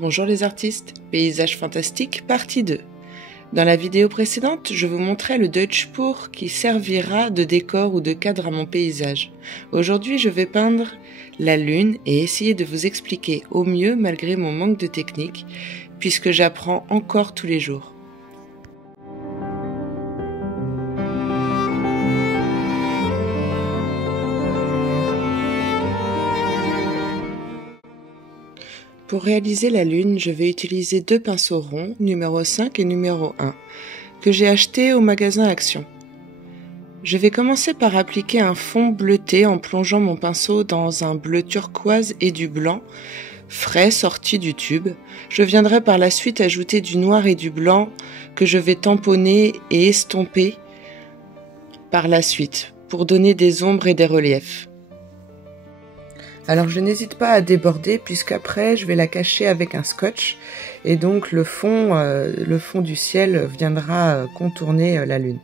Bonjour les artistes, Paysage fantastique, partie 2. Dans la vidéo précédente, je vous montrais le Deutschbuch qui servira de décor ou de cadre à mon paysage. Aujourd'hui, je vais peindre la lune et essayer de vous expliquer au mieux malgré mon manque de technique, puisque j'apprends encore tous les jours. Pour réaliser la lune, je vais utiliser deux pinceaux ronds, numéro 5 et numéro 1, que j'ai achetés au magasin Action. Je vais commencer par appliquer un fond bleuté en plongeant mon pinceau dans un bleu turquoise et du blanc, frais sorti du tube. Je viendrai par la suite ajouter du noir et du blanc que je vais tamponner et estomper par la suite pour donner des ombres et des reliefs. Alors je n'hésite pas à déborder puisqu'après je vais la cacher avec un scotch et donc le fond du ciel viendra contourner la lune.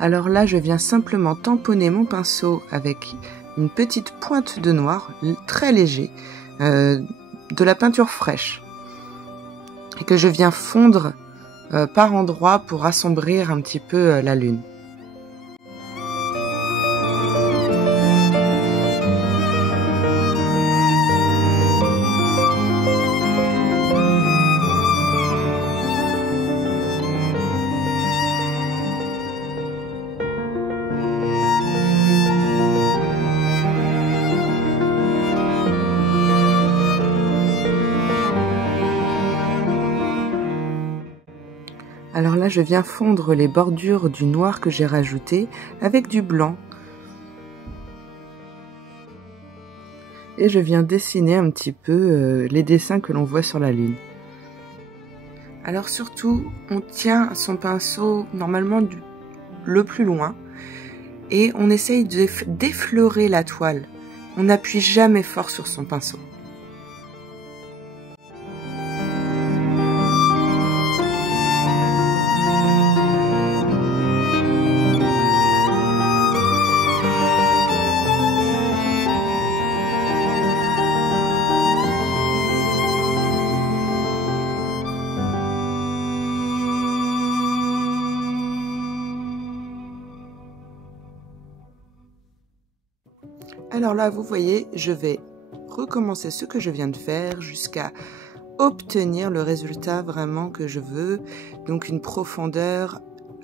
Alors là je viens simplement tamponner mon pinceau avec une petite pointe de noir, très léger, de la peinture fraîche, et que je viens fondre par endroits pour assombrir un petit peu la lune. Alors là, je viens fondre les bordures du noir que j'ai rajouté avec du blanc. Et je viens dessiner un petit peu les dessins que l'on voit sur la lune. Alors surtout, on tient son pinceau normalement le plus loin et on essaye d'effleurer la toile. On n'appuie jamais fort sur son pinceau. Alors là, vous voyez, je vais recommencer ce que je viens de faire jusqu'à obtenir le résultat vraiment que je veux. Donc une profondeur,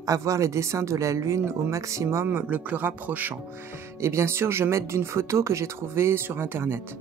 avoir les dessins de la lune au maximum le plus rapprochant. Et bien sûr, je m'aide d'une photo que j'ai trouvée sur internet.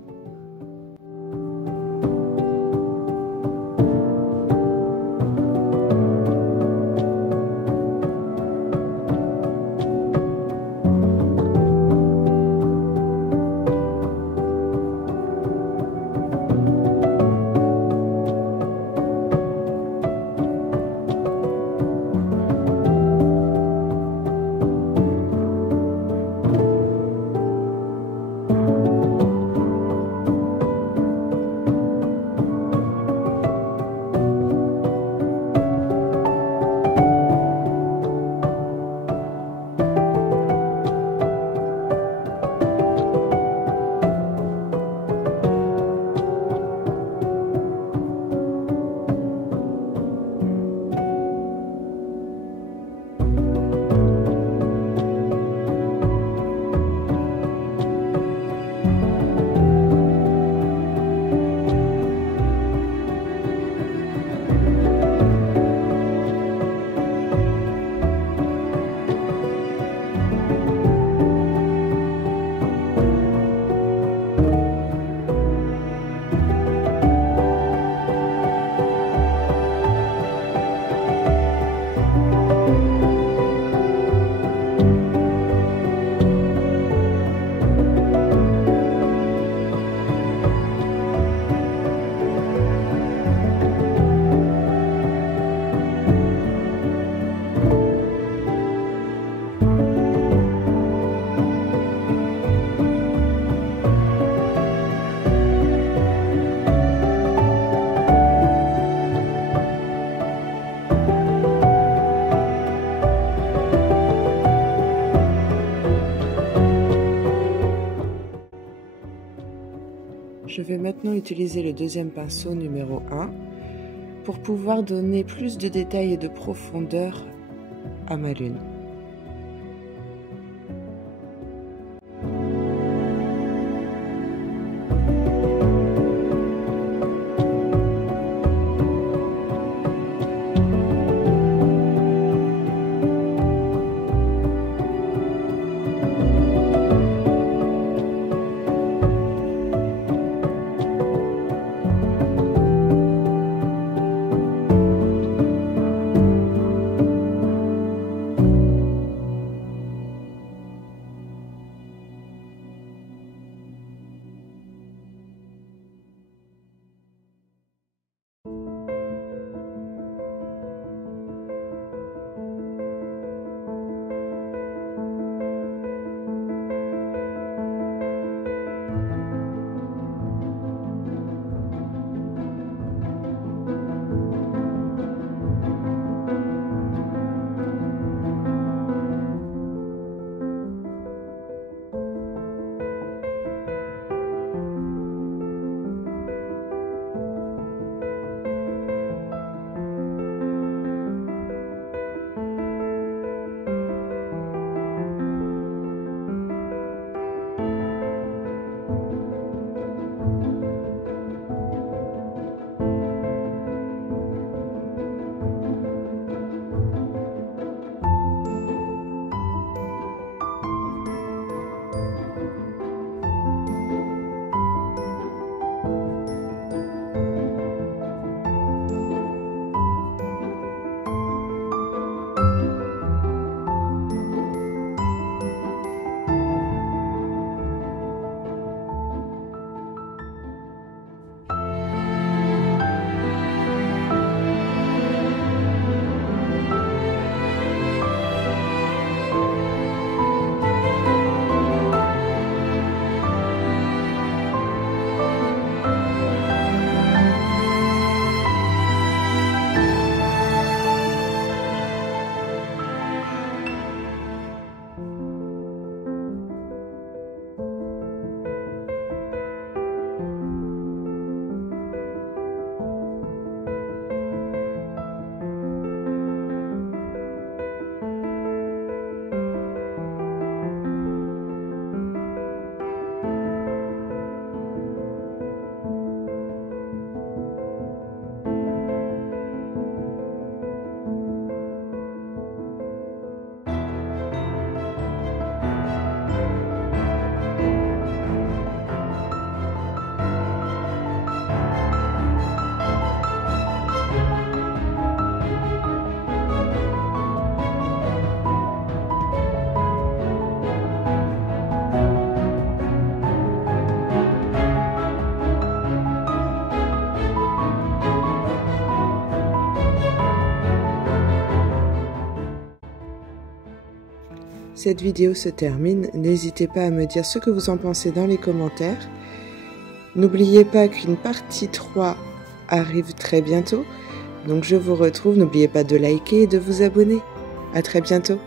je vais maintenant utiliser le deuxième pinceau numéro 1 pour pouvoir donner plus de détails et de profondeur à ma lune. Cette vidéo se termine, n'hésitez pas à me dire ce que vous en pensez dans les commentaires. N'oubliez pas qu'une partie 3 arrive très bientôt, donc je vous retrouve, n'oubliez pas de liker et de vous abonner. À très bientôt.